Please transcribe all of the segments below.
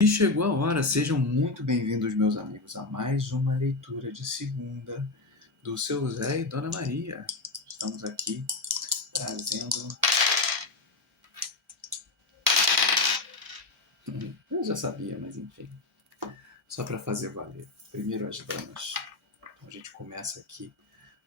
E chegou a hora, sejam muito bem-vindos, meus amigos, a mais uma leitura de segunda do seu Zé e Dona Maria. Estamos aqui trazendo. Eu já sabia, mas enfim, só para fazer valer. Primeiro as damas. Então a gente começa aqui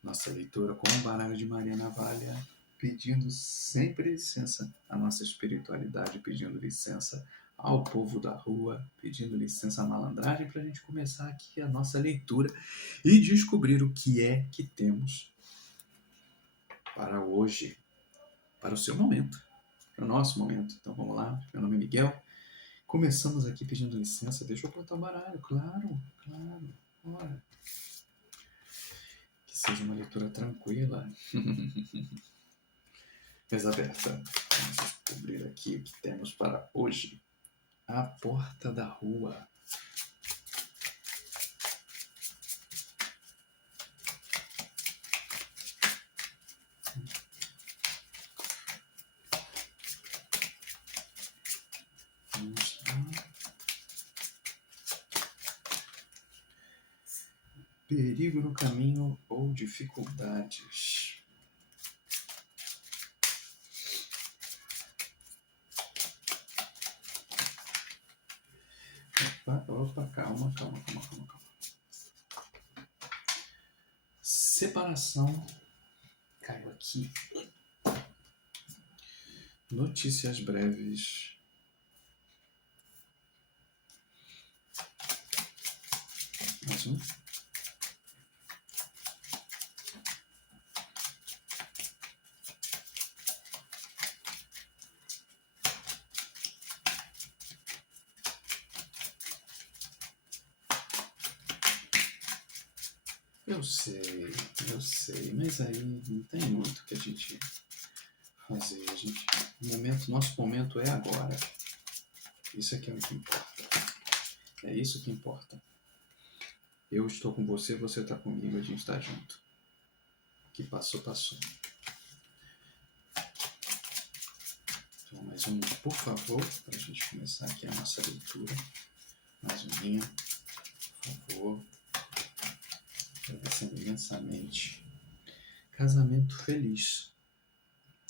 nossa leitura com o baralho de Maria Navalha, pedindo sempre licença à nossa espiritualidade, pedindo licença ao povo da rua, pedindo licença à malandragem para a gente começar aqui a nossa leitura e descobrir o que é que temos para hoje, para o seu momento, para o nosso momento. Então vamos lá, meu nome é Miguel. Começamos aqui pedindo licença, deixa eu botar o baralho, claro, bora. Que seja uma leitura tranquila. Mesa aberta. Vamos descobrir aqui o que temos para hoje. A porta da rua. Vamos lá. Perigo no caminho ou dificuldades. Opa, calma. Separação. Caiu aqui. Notícias breves. Mais um. Eu sei, mas aí não tem muito que a gente fazer. Nosso momento é agora. Isso aqui é o que importa. É isso que importa. Eu estou com você, você está comigo, a gente está junto. O que passou. Então, mais um, por favor, para a gente começar aqui a nossa leitura. Mais um linha, por favor. Agradecendo imensamente. Casamento feliz.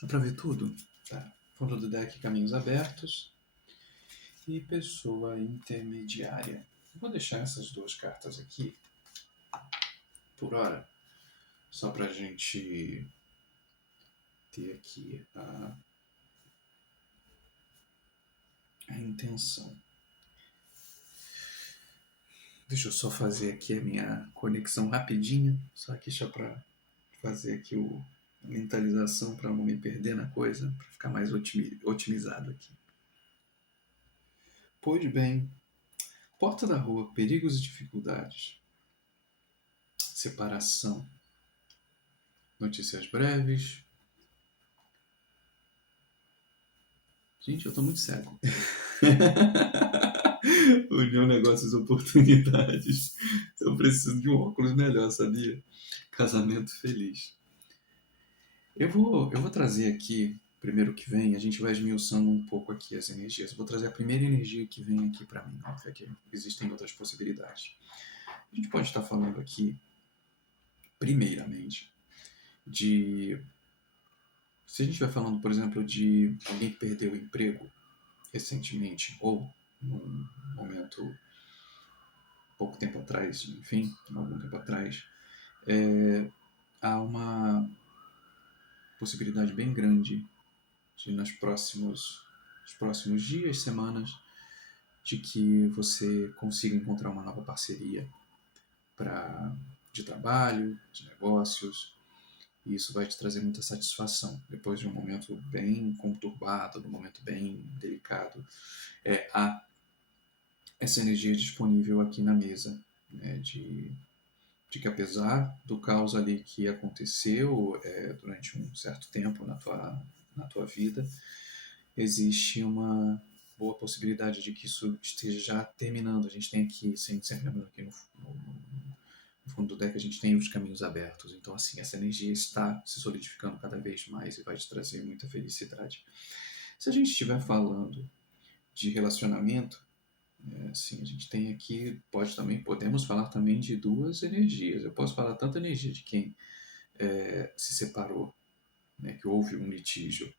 Dá para ver tudo? Tá. Fundo do deck, caminhos abertos. E pessoa intermediária. Vou deixar essas duas cartas aqui por hora, só para a gente ter aqui a intenção. Deixa eu só fazer aqui a minha conexão rapidinha, só aqui só para fazer aqui a mentalização para não me perder na coisa, para ficar mais otimizado aqui. Pois bem, porta da rua, perigos e dificuldades, separação, notícias breves. Gente, eu tô muito cego. União, negócios, oportunidades. Eu preciso de um óculos melhor, sabia? Casamento feliz. Eu vou trazer aqui, primeiro que vem, a gente vai esmiuçando um pouco aqui as energias. Eu vou trazer a primeira energia que vem aqui para mim. Óbvio que existem outras possibilidades. A gente pode estar falando aqui, primeiramente, de... Se a gente vai falando, por exemplo, de alguém que perdeu o emprego recentemente, ou num momento, pouco tempo atrás, enfim, algum tempo atrás, há uma possibilidade bem grande de nos próximos dias, semanas, de que você consiga encontrar uma nova parceria de trabalho, de negócios, e isso vai te trazer muita satisfação. Depois de um momento bem conturbado, de um momento bem delicado, há essa energia disponível aqui na mesa, né, de que apesar do caos ali que aconteceu durante um certo tempo na tua vida, existe uma boa possibilidade de que isso esteja já terminando. A gente tem aqui, sempre lembrando aqui no fundo do deck, a gente tem os caminhos abertos. Então, assim, essa energia está se solidificando cada vez mais e vai te trazer muita felicidade. Se a gente estiver falando de relacionamento, Assim, a gente tem aqui, podemos falar também de duas energias. Eu posso falar tanto a energia de quem se separou, né, que houve um litígio,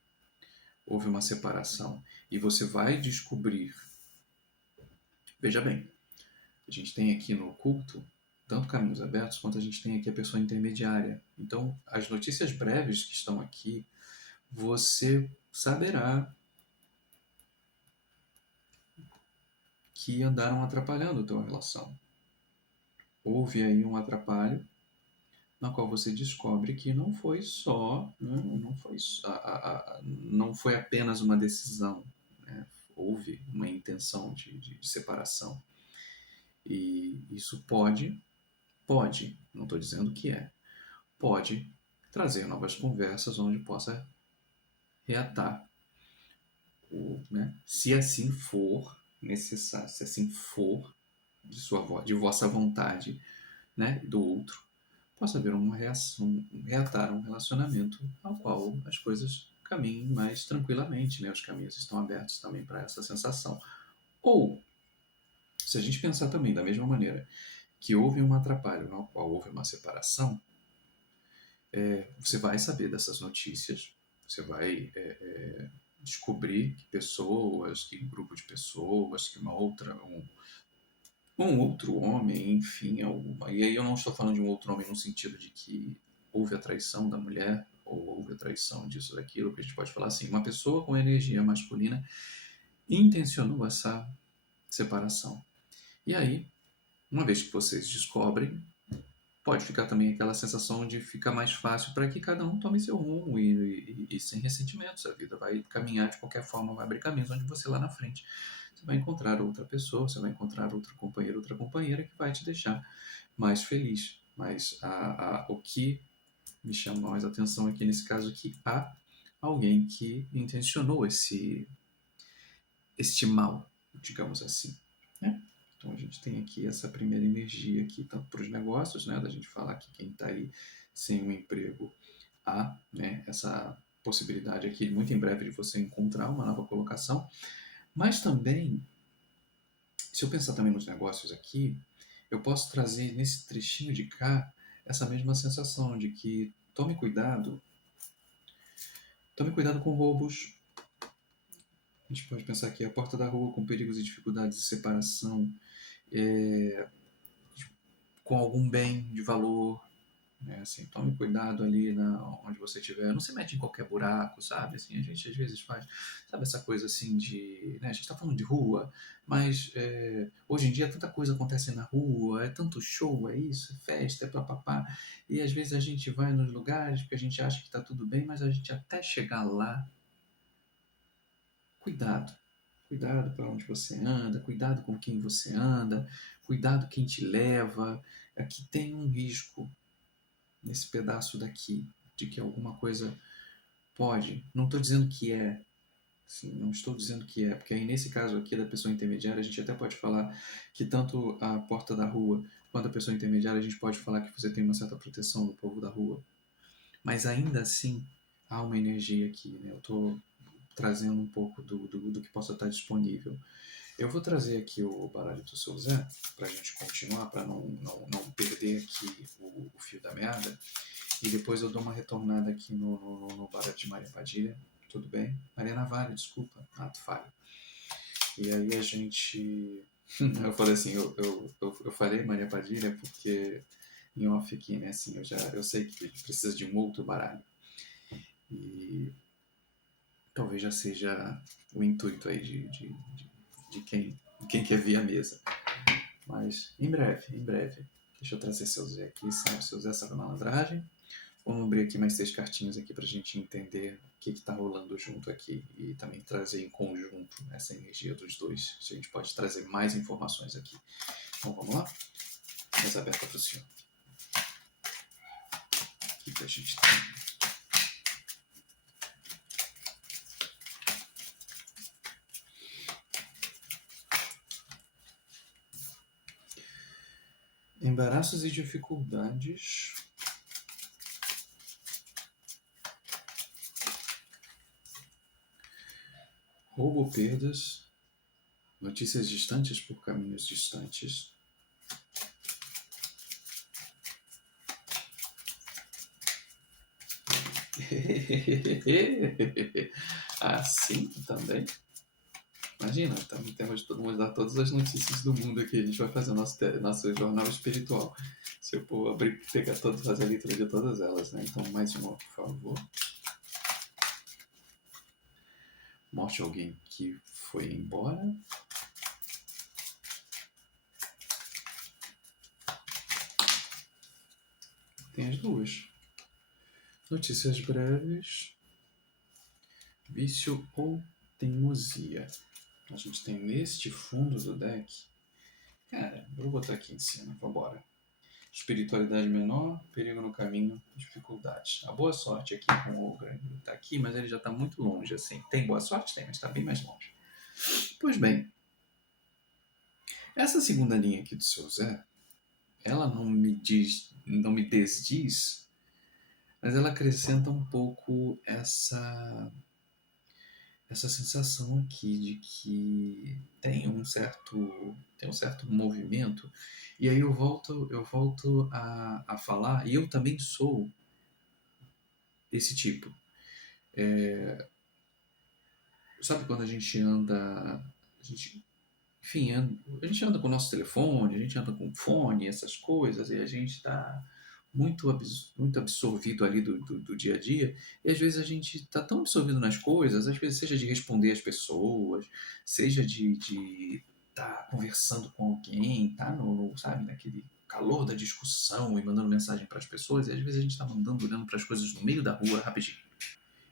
houve uma separação, e você vai descobrir. Veja bem, a gente tem aqui no oculto tanto caminhos abertos quanto a gente tem aqui a pessoa intermediária. Então, as notícias breves que estão aqui, você saberá que andaram atrapalhando a tua relação. Houve aí um atrapalho na qual você descobre que não foi só, não foi apenas uma decisão, né? Houve uma intenção de separação. E isso pode, não estou dizendo que pode trazer novas conversas onde possa reatar, né? Se assim for necessário, se assim for de vossa vontade, né, do outro, possa haver uma reação, reatar um relacionamento ao qual as coisas caminhem mais tranquilamente, né? Os caminhos estão abertos também para essa sensação. Ou, se a gente pensar também da mesma maneira que houve um atrapalho no qual houve uma separação, você vai saber dessas notícias, você vai descobrir que pessoas, que um grupo de pessoas, que um outro homem, enfim, alguma. E aí eu não estou falando de um outro homem no sentido de que houve a traição da mulher, ou houve a traição disso, daquilo, que a gente pode falar assim, uma pessoa com energia masculina intencionou essa separação. E aí, uma vez que vocês descobrem, pode ficar também aquela sensação de ficar mais fácil para que cada um tome seu rumo e sem ressentimentos. A vida vai caminhar de qualquer forma, vai abrir caminhos onde você lá na frente você vai encontrar outra pessoa, você vai encontrar outro companheiro, outra companheira que vai te deixar mais feliz. Mas o que me chama mais atenção aqui nesse caso é que há alguém que intencionou este mal, digamos assim, né? Então a gente tem aqui essa primeira energia aqui, tanto para os negócios, né, da gente falar que quem está aí sem um emprego há, né, essa possibilidade aqui muito em breve de você encontrar uma nova colocação, mas também, se eu pensar também nos negócios aqui, eu posso trazer nesse trechinho de cá essa mesma sensação de que tome cuidado com roubos. A gente pode pensar aqui a porta da rua com perigos e dificuldades de separação, é, com algum bem de valor, né? Assim, tome cuidado ali onde você estiver. Não se mete em qualquer buraco, sabe? Assim, a gente às vezes faz, sabe, essa coisa assim de, né? A gente está falando de rua, mas hoje em dia tanta coisa acontece na rua, é tanto show, é isso, é festa, é papapá. E às vezes a gente vai nos lugares porque a gente acha que está tudo bem, mas a gente até chegar lá, cuidado. Cuidado para onde você anda, cuidado com quem você anda, cuidado quem te leva. Aqui tem um risco nesse pedaço daqui, de que alguma coisa pode. Não estou dizendo que é, assim, não estou dizendo que é, porque aí nesse caso aqui da pessoa intermediária, a gente até pode falar que tanto a porta da rua quanto a pessoa intermediária, a gente pode falar que você tem uma certa proteção do povo da rua. Mas ainda assim, há uma energia aqui, né? Eu estou trazendo um pouco do que possa estar disponível. Eu vou trazer aqui o baralho do seu Zé, para a gente continuar, para não perder aqui o fio da meada. E depois eu dou uma retornada aqui no baralho de Maria Padilha. Tudo bem? Maria Navalho, desculpa. Ato falho. E aí a gente... Eu falei assim, eu falei Maria Padilha porque em off aqui, né? Assim, eu sei que precisa de um outro baralho. E talvez já seja o intuito aí de quem quer vir à mesa. Mas em breve, em breve. Deixa eu trazer seu Zé aqui, sabe? Seu Zé sabe a malandragem. Vamos abrir aqui mais 6 cartinhas aqui para a gente entender o que está rolando junto aqui e também trazer em conjunto essa energia dos dois. Se a gente pode trazer mais informações aqui. Então vamos lá? Mais aberta para o senhor. O que a gente tem? Embaraços e dificuldades. Roubo, perdas Notícias distantes por caminhos distantes. Assim também. Imagina, também temos vamos dar todas as notícias do mundo aqui. A gente vai fazer nosso jornal espiritual. Se eu for abrir, pegar todas, fazer a leitura de todas elas, né? Então, mais uma, por favor. Mostre alguém que foi embora. Tem as duas. Notícias breves. Vício ou teimosia. A gente tem neste fundo do deck. Cara, vou botar aqui em cima. Vambora. Espiritualidade menor, perigo no caminho, dificuldades. A boa sorte aqui com o Ogre está aqui, mas ele já está muito longe, assim. Tem boa sorte? Tem, mas está bem mais longe. Pois bem, essa segunda linha aqui do seu Zé, ela não me desdiz, mas ela acrescenta um pouco essa sensação aqui de que tem um certo movimento. E aí eu volto a falar, e eu também sou esse tipo. Sabe quando a gente anda, enfim, a gente anda com o nosso telefone, a gente anda com fone, essas coisas, e a gente está muito absorvido ali do dia a dia, e às vezes a gente está tão absorvido nas coisas, às vezes seja de responder às pessoas, seja de estar conversando com alguém, tá sabe, naquele calor da discussão e mandando mensagem para as pessoas, e às vezes a gente está olhando para as coisas no meio da rua rapidinho.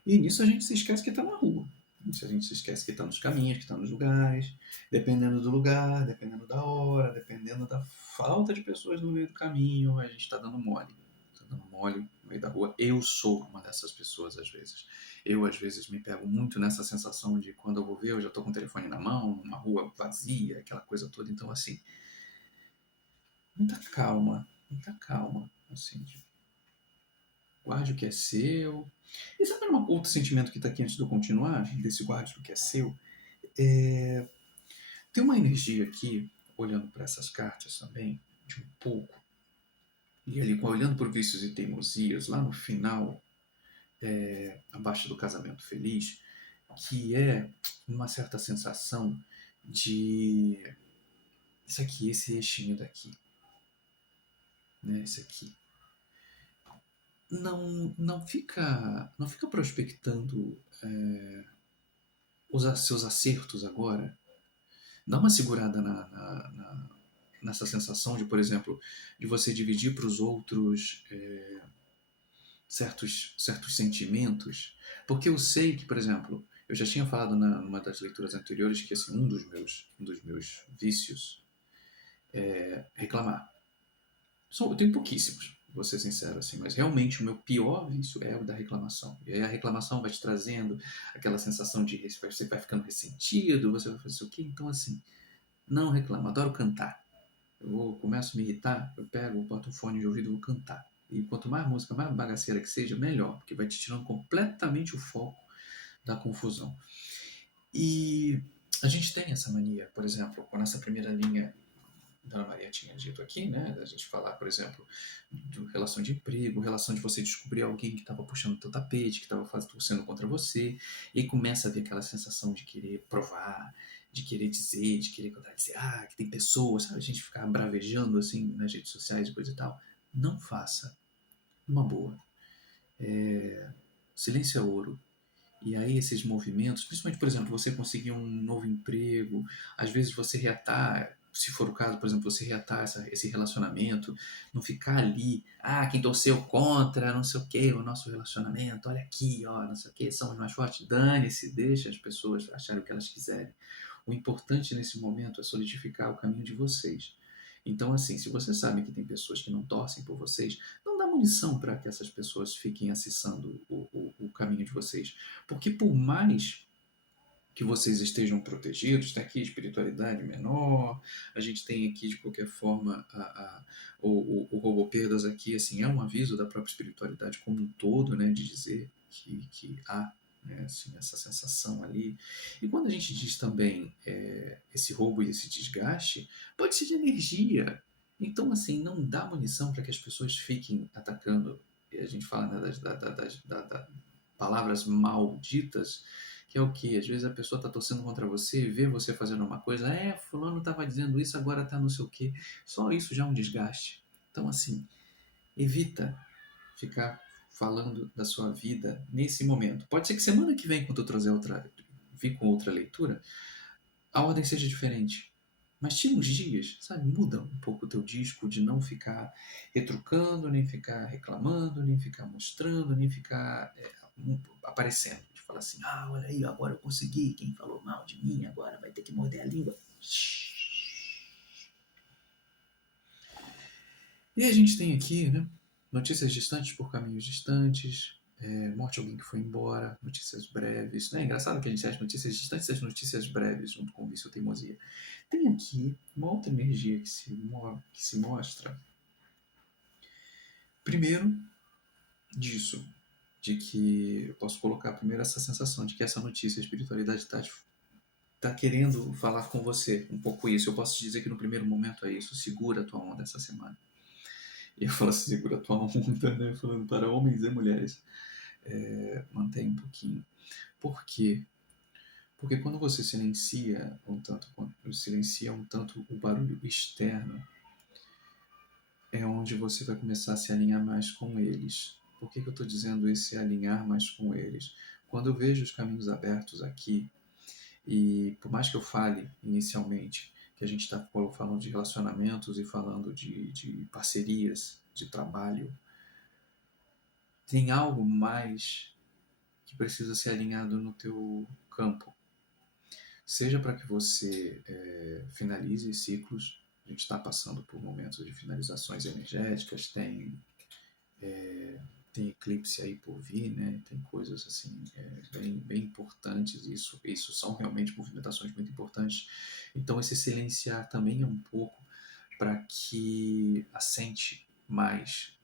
E nisso a gente se esquece que está na rua. Nisso a gente se esquece que está nos caminhos, que está nos lugares. Dependendo do lugar, dependendo da hora, dependendo da falta de pessoas no meio do caminho, a gente está dando mole. Está dando mole no meio da rua. Eu sou uma dessas pessoas às vezes. Eu às vezes me pego muito nessa sensação de quando eu vou ver, eu já estou com o telefone na mão, uma rua vazia, aquela coisa toda. Então assim, muita calma, assim, guarde o que é seu. E sabe outro sentimento que está aqui antes de eu continuar, desse guarde o que é seu? Tem uma energia aqui, olhando para essas cartas também, de um pouco, e ali olhando por vícios e teimosias, lá no final, abaixo do casamento feliz, que é uma certa sensação de isso aqui, esse eixinho daqui, né, esse aqui. Não fica prospectando os seus acertos agora. Dá uma segurada nessa sensação de, por exemplo, de você dividir para os outros certos sentimentos. Porque eu sei que, por exemplo, eu já tinha falado numa das leituras anteriores que assim, um dos meus vícios é reclamar. Eu tenho pouquíssimos, vou ser sincero, assim, mas realmente o meu pior vício é o da reclamação. E aí a reclamação vai te trazendo aquela sensação de você vai ficando ressentido, você vai fazer o quê? Então, assim, não reclamo, adoro cantar. Começo a me irritar, eu pego, boto o fone de ouvido e vou cantar. E quanto mais música, mais bagaceira que seja, melhor, porque vai te tirando completamente o foco da confusão. E a gente tem essa mania, por exemplo, com essa primeira linha da Ana Maria tinha dito aqui, né? A gente falar, por exemplo, de relação de emprego, relação de você descobrir alguém que estava puxando o teu tapete, que estava torcendo contra você, e começa a ver aquela sensação de querer provar, de querer dizer, de querer dizer, que tem pessoas, sabe? A gente ficar bravejando assim nas redes sociais e coisa e tal. Não faça. Uma boa. Silêncio é ouro. E aí esses movimentos, principalmente, por exemplo, você conseguir um novo emprego, às vezes você reatar, se for o caso, por exemplo, você reatar esse relacionamento, não ficar ali, quem torceu contra, não sei o que, o nosso relacionamento, olha aqui, ó, não sei o que, somos mais fortes, dane-se, deixa as pessoas acharem o que elas quiserem. O importante nesse momento é solidificar o caminho de vocês. Então, assim, se você sabe que tem pessoas que não torcem por vocês, não dá munição para que essas pessoas fiquem acessando o caminho de vocês. Porque por mais que vocês estejam protegidos, tem aqui espiritualidade menor, a gente tem aqui de qualquer forma o Roboperdas aqui, assim, é um aviso da própria espiritualidade como um todo, né, de dizer que há né? Assim, essa sensação ali. E quando a gente diz também esse roubo e esse desgaste, pode ser de energia. Então, assim, não dá munição para que as pessoas fiquem atacando. E a gente fala, né, das palavras malditas, que é o que? Às vezes a pessoa está torcendo contra você e vê você fazendo uma coisa, fulano estava dizendo isso, agora está não sei o quê. Só isso já é um desgaste. Então, assim, evita ficar falando da sua vida nesse momento. Pode ser que semana que vem, quando eu trazer vir com outra leitura, a ordem seja diferente. Mas tira uns dias, sabe? Muda um pouco o teu disco de não ficar retrucando, nem ficar reclamando, nem ficar mostrando, nem ficar aparecendo. De falar assim, olha aí, agora eu consegui, quem falou mal de mim agora vai ter que morder a língua. E a gente tem aqui, né? Notícias distantes por caminhos distantes, morte de alguém que foi embora, notícias breves. Né? É engraçado que a gente tem as notícias distantes e as notícias breves, junto com vício ou teimosia. Tem aqui uma outra energia que se mostra. Primeiro, disso, de que eu posso colocar primeiro essa sensação de que essa notícia, a espiritualidade está querendo falar com você um pouco isso. Eu posso te dizer que no primeiro momento é isso, segura a tua onda essa semana. E eu falo assim, segura a tua onda, né? Falando para homens e mulheres. Mantém um pouquinho. Por quê? Porque quando você silencia um tanto o barulho externo, é onde você vai começar a se alinhar mais com eles. Por que eu estou dizendo esse alinhar mais com eles? Quando eu vejo os caminhos abertos aqui, e por mais que eu fale inicialmente que a gente está falando de relacionamentos e falando de parcerias, de trabalho, tem algo mais que precisa ser alinhado no teu campo. Seja para que você finalize ciclos, a gente está passando por momentos de finalizações energéticas, tem eclipse aí por vir, né? Tem coisas assim bem importantes, isso são realmente movimentações muito importantes. Então esse silenciar também é um pouco para que assente mais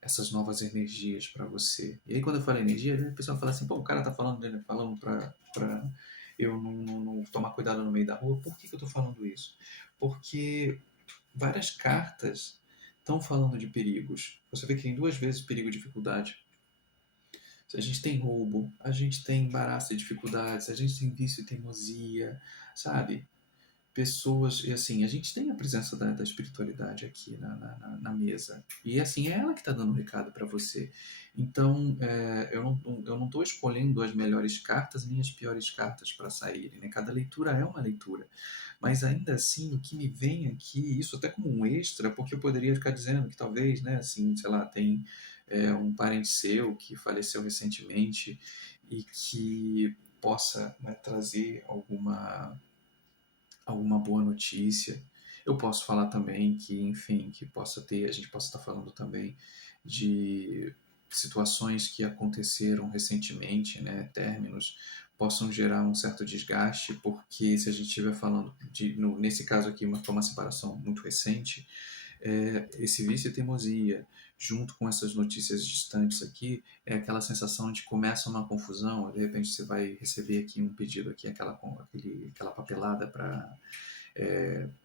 essas novas energias para você. E aí quando eu falo energia, a pessoa fala assim, pô, o cara tá falando dele, falando para eu não tomar cuidado no meio da rua. Por que eu tô falando isso? Porque várias cartas estão falando de perigos. Você vê que tem duas vezes perigo e dificuldade. A gente tem roubo, a gente tem embaraço e dificuldades, a gente tem vício e teimosia, sabe? Pessoas, e assim, a gente tem a presença da espiritualidade aqui na mesa. E assim, é ela que está dando o recado para você. Então, eu não estou escolhendo as melhores cartas nem as piores cartas para saírem. Né? Cada leitura é uma leitura. Mas ainda assim, o que me vem aqui, isso até como um extra, porque eu poderia ficar dizendo que talvez, né, assim, sei lá, tem um parente seu que faleceu recentemente e que possa, né, trazer alguma boa notícia. Eu posso falar também que, enfim, a gente possa estar falando também de situações que aconteceram recentemente, né, términos, possam gerar um certo desgaste, porque se a gente estiver falando nesse caso aqui, foi uma separação muito recente, esse vício e teimosia, junto com essas notícias distantes aqui, é aquela sensação de começa uma confusão, de repente você vai receber aqui um pedido aqui, aquela papelada para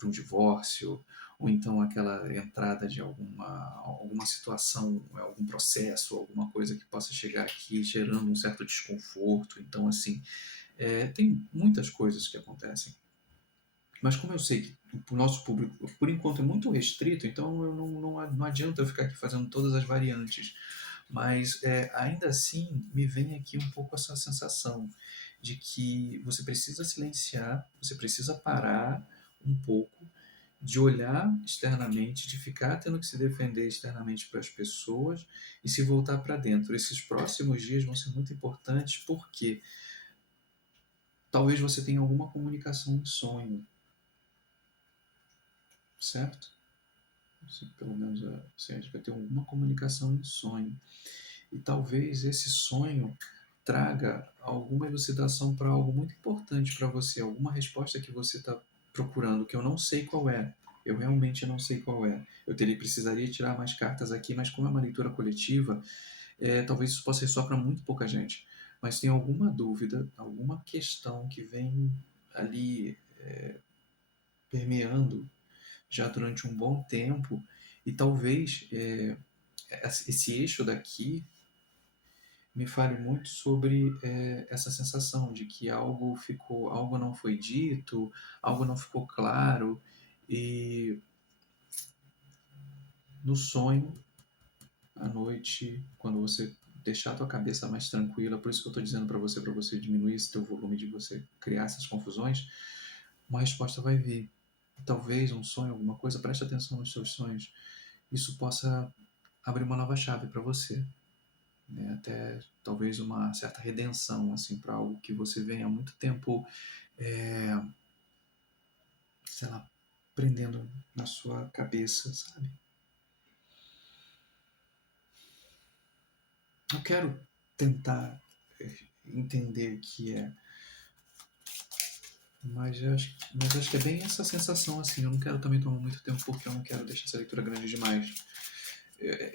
um divórcio, ou então aquela entrada de alguma situação, algum processo, alguma coisa que possa chegar aqui gerando um certo desconforto. Então, assim, tem muitas coisas que acontecem. Mas como eu sei que o nosso público, por enquanto, é muito restrito, então não adianta eu ficar aqui fazendo todas as variantes. Mas ainda assim me vem aqui um pouco essa sensação de que você precisa silenciar, você precisa parar um pouco, de olhar externamente, de ficar tendo que se defender externamente para as pessoas e se voltar para dentro. Esses próximos dias vão ser muito importantes porque talvez você tenha alguma comunicação em sonho, certo? Pelo menos assim, a gente vai ter alguma comunicação em sonho. E talvez esse sonho traga alguma elucidação para algo muito importante para você, alguma resposta que você está procurando, que eu não sei qual é. Eu realmente não sei qual é. Precisaria tirar mais cartas aqui, mas como é uma leitura coletiva, talvez isso possa ser só para muito pouca gente. mas tem alguma dúvida, alguma questão que vem ali permeando já durante um bom tempo, e talvez esse eixo daqui me fale muito sobre essa sensação de que algo não foi dito, algo não ficou claro, e no sonho, à noite, quando você deixar a tua cabeça mais tranquila, por isso que eu estou dizendo para você diminuir esse teu volume de você criar essas confusões, uma resposta vai vir. Talvez um sonho, alguma coisa, preste atenção nos seus sonhos. Isso possa abrir uma nova chave para você, né? Até talvez uma certa redenção assim para algo que você vem há muito tempo, é, sei lá, prendendo na sua cabeça, sabe? Eu quero tentar entender o que é, mas acho que é bem essa sensação assim. Eu não quero também tomar muito tempo porque eu não quero deixar essa leitura grande demais.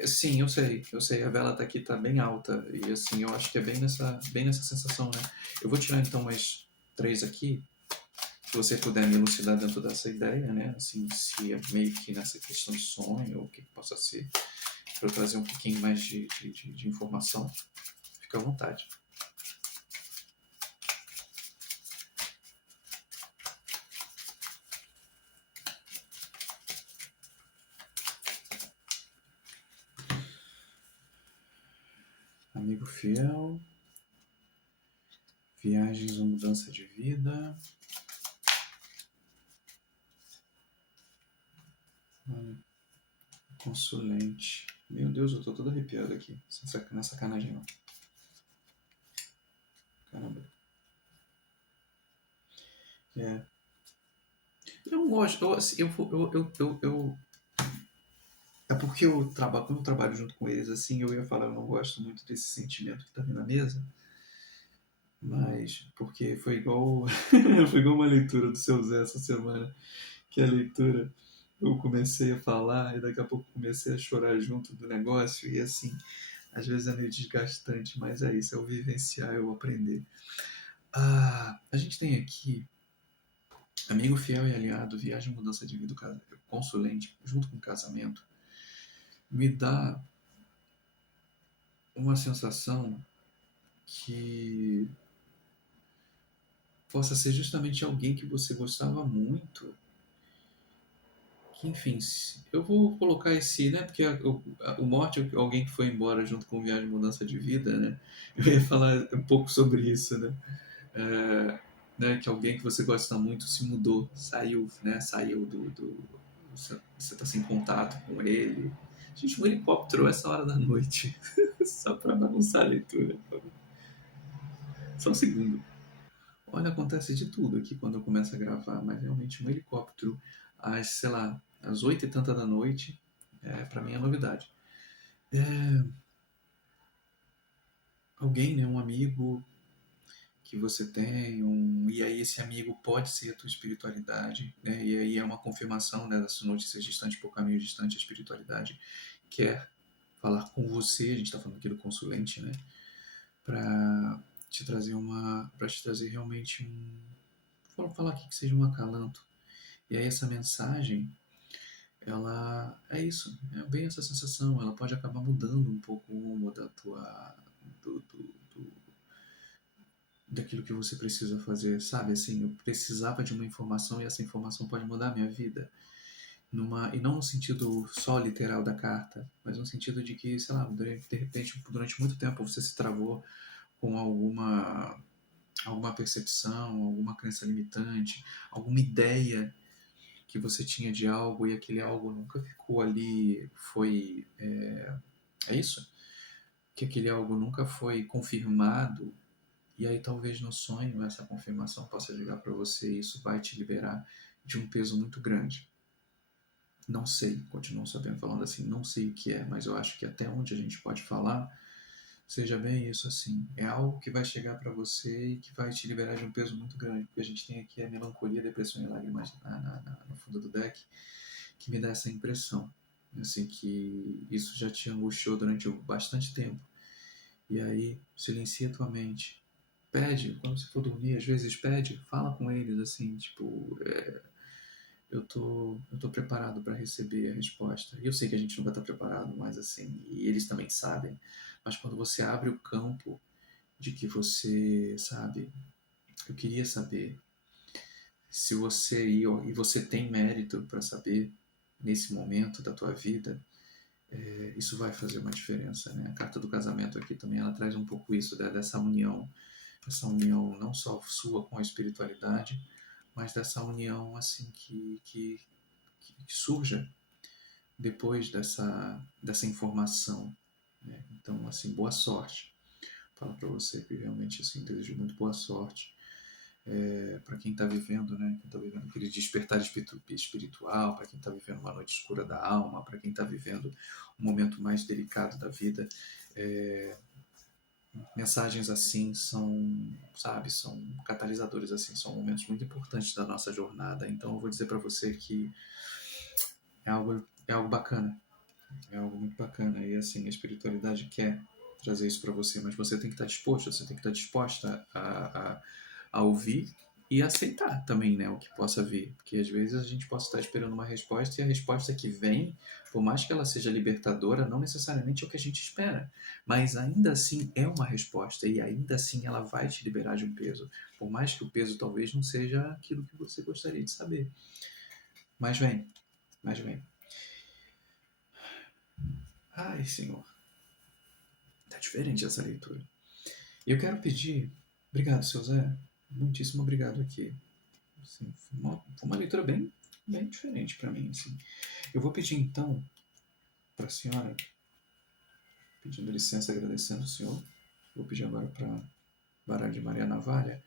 Sim, eu sei, a vela tá aqui, tá bem alta, e assim, eu acho que é bem nessa sensação, né? Eu vou tirar então mais três aqui, se você puder me elucidar dentro dessa ideia, né? Assim, se é meio que nessa questão de sonho, ou o que possa ser, para eu trazer um pouquinho mais de informação, fica à vontade. Amigo fiel, viagens ou mudança de vida. Consulente. Meu Deus, eu tô todo arrepiado aqui. Não é sacanagem, não. Caramba. É. Eu não gosto. Assim, é porque quando eu trabalho junto com eles, assim, eu ia falar, eu não gosto muito desse sentimento que tá ali na mesa. Mas, porque foi igual. Foi igual uma leitura do seu Zé essa semana. Que a leitura eu comecei a falar e daqui a pouco comecei a chorar junto do negócio. E assim, às vezes é meio desgastante, mas é isso, é o vivenciar, é o aprender. A gente tem aqui amigo fiel e aliado, viagem, mudança de vida, consulente, junto com casamento, me dá uma sensação que possa ser justamente alguém que você gostava muito. Que, enfim, eu vou colocar esse, né? Porque o morte é alguém que foi embora junto com viagem e mudança de vida, né? Eu ia falar um pouco sobre isso, né? Né, que alguém que você gosta muito se mudou, saiu, né? Saiu você está sem contato com ele. Gente, um helicóptero essa hora da noite, só para bagunçar a leitura. Só um segundo. Olha, acontece de tudo aqui quando eu começo a gravar, mas realmente um helicóptero às, sei lá, às 8h e tanta da noite, para mim é novidade. Alguém, né, um amigo que você tem, e aí esse amigo pode ser a tua espiritualidade, né? E aí é uma confirmação, né, dessas notícias distantes por caminho distante, a espiritualidade quer falar com você, a gente está falando aqui do consulente, né, para para te trazer realmente vou falar aqui que seja um acalanto. E aí essa mensagem, ela é isso, é bem essa sensação, ela pode acabar mudando um pouco o rumo da tua do, do, do, daquilo que você precisa fazer, sabe? Assim, eu precisava de uma informação e essa informação pode mudar a minha vida. E não no sentido só literal da carta, mas no sentido de que, sei lá, de repente, durante muito tempo você se travou com alguma percepção, alguma crença limitante, alguma ideia que você tinha de algo e aquele algo nunca ficou ali, é isso? Que aquele algo nunca foi confirmado. E aí talvez no sonho essa confirmação possa chegar para você e isso vai te liberar de um peso muito grande. Não sei, continuo sabendo falando assim, não sei o que é, mas eu acho que até onde a gente pode falar, seja bem isso assim. É algo que vai chegar para você e que vai te liberar de um peso muito grande, porque a gente tem aqui a melancolia, depressão e lágrimas no fundo do deck, que me dá essa impressão, assim, que isso já te angustiou durante bastante tempo. E aí, silencia tua mente, pede, quando você for dormir, às vezes pede, fala com eles assim, tipo, eu tô preparado para receber a resposta. E eu sei que a gente nunca está preparado, mas assim, e eles também sabem. Mas quando você abre o campo de que você sabe, eu queria saber se você e você tem mérito para saber nesse momento da tua vida, isso vai fazer uma diferença, né? A carta do casamento aqui também ela traz um pouco isso, né? Dessa união, essa união não só sua com a espiritualidade, mas dessa união assim que surja depois dessa informação, né? Então, assim, boa sorte. Falo para você que realmente assim desejo muito boa sorte para quem está vivendo, né? Quem está vivendo aquele despertar espiritual, para quem está vivendo uma noite escura da alma, para quem está vivendo um momento mais delicado da vida. É, mensagens assim são, sabe, são catalisadores assim, são momentos muito importantes da nossa jornada. Então eu vou dizer para você que é algo bacana, é algo muito bacana e assim a espiritualidade quer trazer isso para você, mas você tem que estar disposto, você tem que estar disposta a ouvir e aceitar também, né, o que possa vir, porque às vezes a gente possa estar esperando uma resposta e a resposta que vem, por mais que ela seja libertadora, não necessariamente é o que a gente espera, mas ainda assim é uma resposta e ainda assim ela vai te liberar de um peso, por mais que o peso talvez não seja aquilo que você gostaria de saber, mas vem, mas vem. Ai, Senhor, tá diferente essa leitura. E eu quero pedir, obrigado, seu Zé, muitíssimo obrigado aqui. Assim, foi uma leitura bem, bem diferente para mim. Assim. Eu vou pedir então para a senhora, pedindo licença, agradecendo o senhor, vou pedir agora para Baralho de Maria Navalha,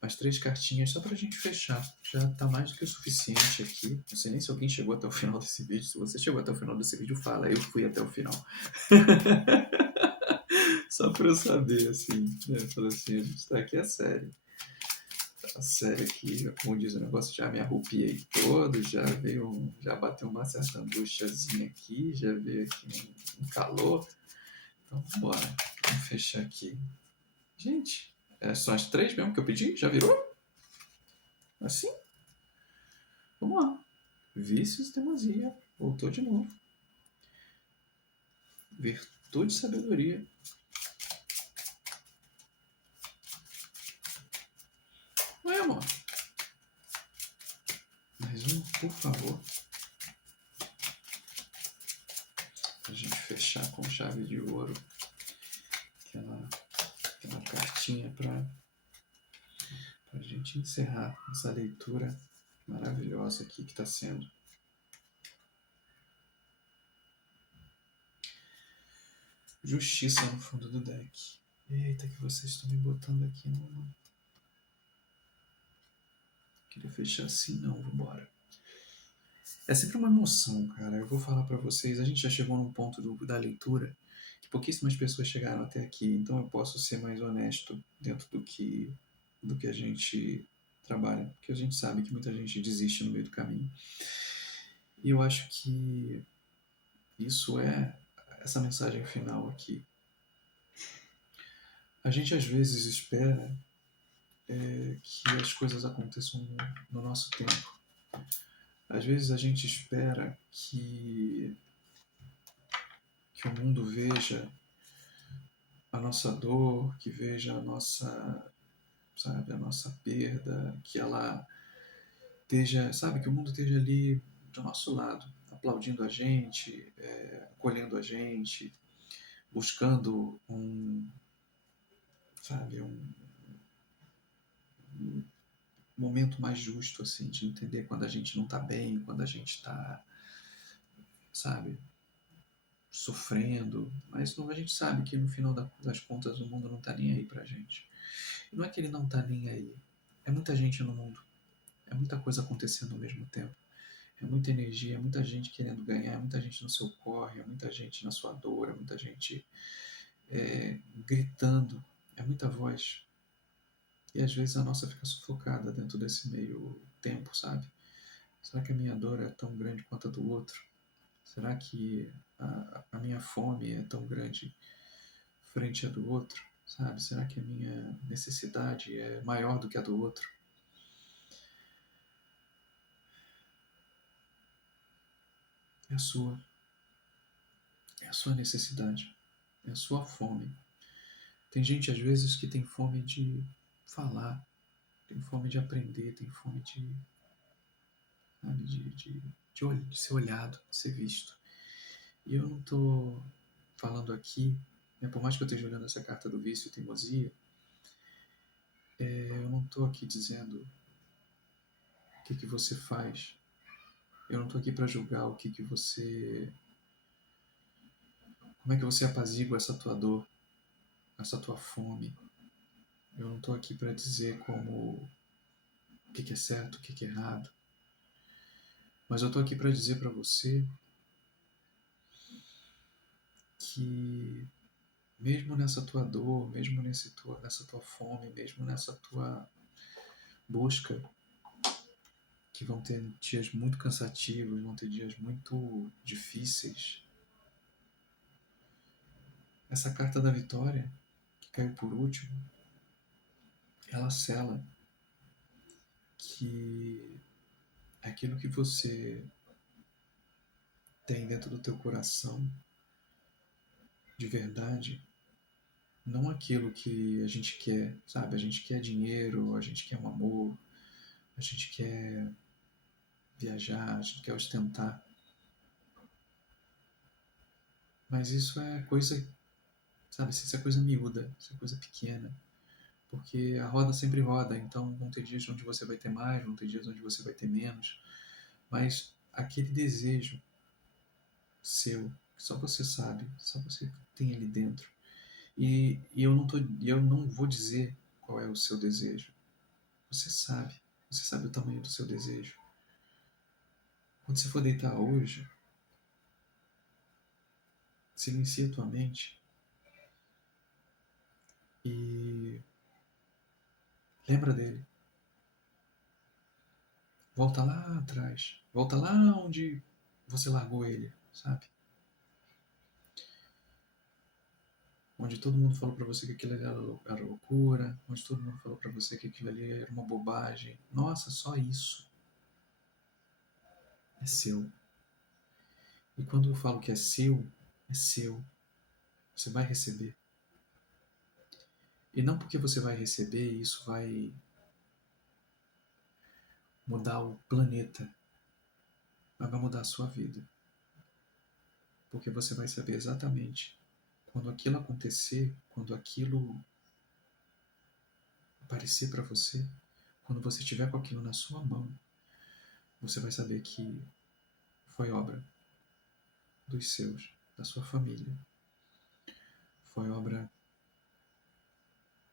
mais 3 cartinhas só para a gente fechar. Já está mais do que o suficiente aqui. Não sei nem se alguém chegou até o final desse vídeo. Se você chegou até o final desse vídeo, fala. Eu fui até o final. Só para eu saber, assim. Né? Falar assim, a gente está aqui a sério. A série aqui, como diz o negócio, já me arrupiei todo, já bateu uma certa angustiazinha aqui, já veio aqui um calor. Então vambora, vamos fechar aqui. Gente, são as 3 mesmo que eu pedi? Já virou? Assim? Vamos lá. Vícios e teimosia. Voltou de novo. Virtude e sabedoria. Ué, amor. Mais um, por favor. Pra gente fechar com chave de ouro. Aquela cartinha pra gente encerrar essa leitura maravilhosa aqui que está sendo. Justiça no fundo do deck. Eita, que vocês estão me botando aqui no... Queria fechar assim, não, vambora. É sempre uma emoção, cara. Eu vou falar para vocês, a gente já chegou num ponto da leitura que pouquíssimas pessoas chegaram até aqui, então eu posso ser mais honesto dentro do que a gente trabalha, porque a gente sabe que muita gente desiste no meio do caminho. E eu acho que isso é essa mensagem final aqui. A gente às vezes espera que as coisas aconteçam no nosso tempo. Às vezes a gente espera que o mundo veja a nossa dor, que veja a nossa, sabe, a nossa perda, que ela esteja, sabe, que o mundo esteja ali do nosso lado, aplaudindo a gente, acolhendo a gente, buscando sabe, um momento mais justo, assim, de entender quando a gente não está bem, quando a gente está, sabe, sofrendo, mas não, a gente sabe que no final das contas o mundo não está nem aí pra gente. E não é que ele não está nem aí, é muita gente no mundo, é muita coisa acontecendo ao mesmo tempo, é muita energia, é muita gente querendo ganhar, é muita gente no seu corre, é muita gente na sua dor, é muita gente gritando, é muita voz. E às vezes a nossa fica sufocada dentro desse meio tempo, sabe? Será que a minha dor é tão grande quanto a do outro? Será que a minha fome é tão grande frente à do outro? Sabe? Será que a minha necessidade é maior do que a do outro? É a sua. É a sua necessidade. É a sua fome. Tem gente, às vezes, que tem fome de falar, tem fome de aprender, tem fome de, sabe, de ser olhado, de ser visto. E eu não estou falando aqui, né, por mais que eu esteja olhando essa carta do vício e teimosia, eu não estou aqui dizendo o que você faz. Eu não estou aqui para julgar o que você. Como é que você apazigua essa tua dor, essa tua fome. Eu não estou aqui para dizer como o que é certo, o que é errado. Mas eu estou aqui para dizer para você que mesmo nessa tua dor, mesmo nessa tua fome, mesmo nessa tua busca, que vão ter dias muito cansativos, vão ter dias muito difíceis, essa carta da vitória, que caiu por último, ela sela que aquilo que você tem dentro do teu coração, de verdade, não aquilo que a gente quer, sabe? A gente quer dinheiro, a gente quer um amor, a gente quer viajar, a gente quer ostentar. Mas isso é coisa, sabe? Isso é coisa miúda, isso é coisa pequena. Porque a roda sempre roda, então vão ter dias onde você vai ter mais, vão ter dias onde você vai ter menos. Mas aquele desejo seu, que só você sabe, só você tem ali dentro. E eu não vou dizer qual é o seu desejo. Você sabe o tamanho do seu desejo. Quando você for deitar hoje, silencia a tua mente e lembra dele. Volta lá atrás. Volta lá onde você largou ele, sabe? Onde todo mundo falou pra você que aquilo ali era loucura, onde todo mundo falou pra você que aquilo ali era uma bobagem. Nossa, só isso é seu. E quando eu falo que é seu, é seu. Você vai receber. E não porque você vai receber, isso vai mudar o planeta, mas vai mudar a sua vida. Porque você vai saber exatamente quando aquilo acontecer, quando aquilo aparecer para você, quando você estiver com aquilo na sua mão, você vai saber que foi obra dos seus, da sua família. Foi obra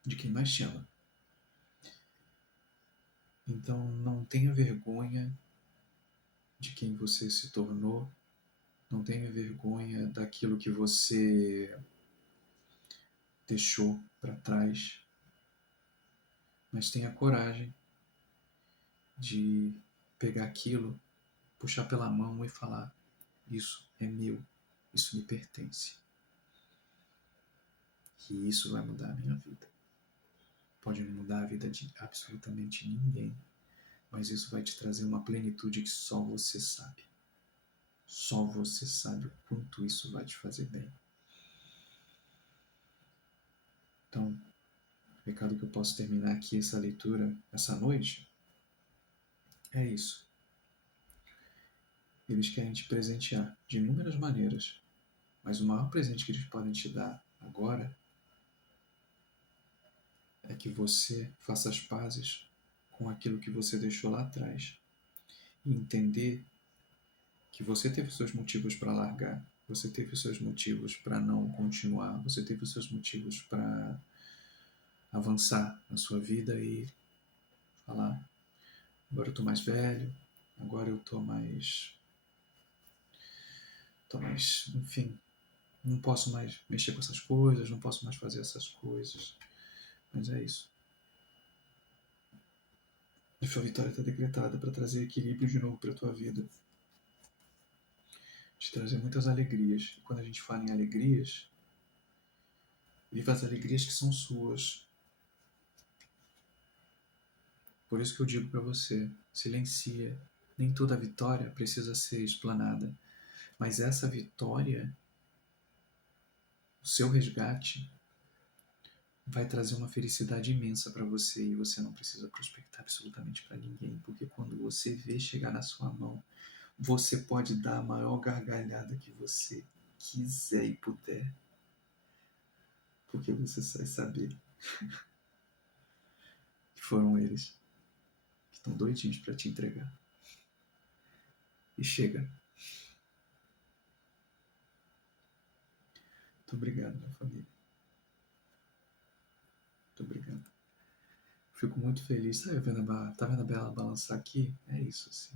de quem mais te ama. Então não tenha vergonha de quem você se tornou, não tenha vergonha daquilo que você deixou para trás, mas tenha coragem de pegar aquilo, puxar pela mão e falar: isso é meu, isso me pertence. E isso vai mudar a minha vida. Pode não mudar a vida de absolutamente ninguém, mas isso vai te trazer uma plenitude que só você sabe. Só você sabe o quanto isso vai te fazer bem. Então, o recado que eu posso terminar aqui essa leitura, essa noite, é isso. Eles querem te presentear de inúmeras maneiras, mas o maior presente que eles podem te dar agora é que você faça as pazes com aquilo que você deixou lá atrás e entender que você teve os seus motivos para largar, você teve os seus motivos para não continuar, você teve os seus motivos para avançar na sua vida e falar: agora eu estou mais velho, agora eu estou mais, enfim, não posso mais mexer com essas coisas, não posso mais fazer essas coisas. Mas é isso. A sua vitória está decretada para trazer equilíbrio de novo para a tua vida. Te trazer muitas alegrias. E quando a gente fala em alegrias, Viva as alegrias que são suas. Por isso que eu digo para você, silencia. Nem toda vitória precisa ser explanada. Mas essa vitória, o seu resgate, vai trazer uma felicidade imensa para você e você não precisa prospectar absolutamente para ninguém, porque quando você vê chegar na sua mão, você pode dar a maior gargalhada que você quiser e puder, porque você vai saber que foram eles que estão doidinhos para te entregar. E chega. Muito obrigado, minha família. Muito obrigado. Fico muito feliz. Tá vendo a Bela balançar aqui? É isso, assim.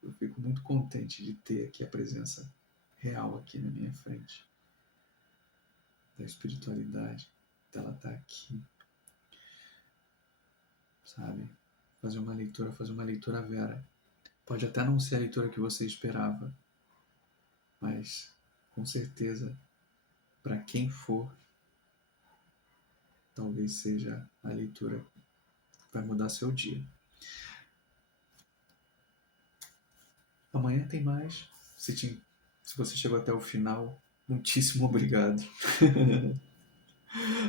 Eu fico muito contente de ter aqui a presença real aqui na minha frente. Da espiritualidade, dela estar aqui. Sabe? Fazer uma leitura vera. Pode até não ser a leitura que você esperava, mas com certeza, para quem for, talvez seja a leitura que vai mudar seu dia. Amanhã tem mais. Se você chegou até o final, muitíssimo obrigado.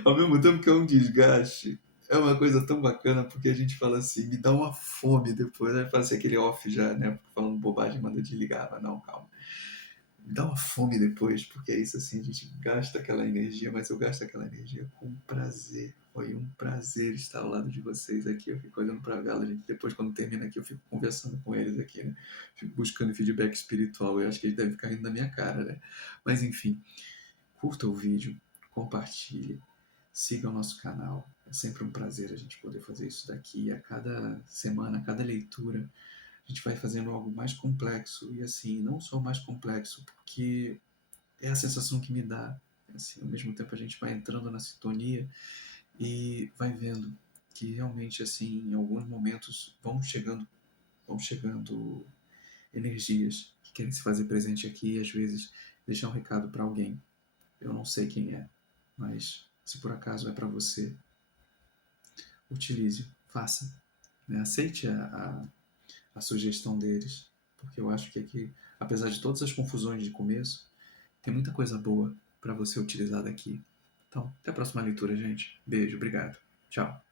Ao mesmo tempo que é um desgaste, é uma coisa tão bacana porque a gente fala assim, me dá uma fome depois. Aí fala assim, aquele off já, né? Falando bobagem, manda desligar. Mas não, calma. Me dá uma fome depois, porque é isso assim, a gente gasta aquela energia, mas eu gasto aquela energia com prazer. Foi um prazer estar ao lado de vocês aqui. Eu fico olhando pra vela, gente. Depois, quando termina aqui, eu fico conversando com eles aqui, né? Fico buscando feedback espiritual. Eu acho que eles devem ficar rindo da minha cara, né? Mas enfim, curta o vídeo, compartilhe, siga o nosso canal. É sempre um prazer a gente poder fazer isso daqui. A cada semana, a cada leitura, a gente vai fazendo algo mais complexo. E assim, não só mais complexo, porque é a sensação que me dá. Assim, ao mesmo tempo a gente vai entrando na sintonia e vai vendo que realmente, assim, em alguns momentos vão chegando energias que querem se fazer presente aqui e às vezes deixar um recado para alguém. Eu não sei quem é, mas se por acaso é para você, utilize, faça, né? Aceite a sugestão deles, porque eu acho que aqui, apesar de todas as confusões de começo, tem muita coisa boa para você utilizar daqui. Então, até a próxima leitura, gente. Beijo, obrigado. Tchau.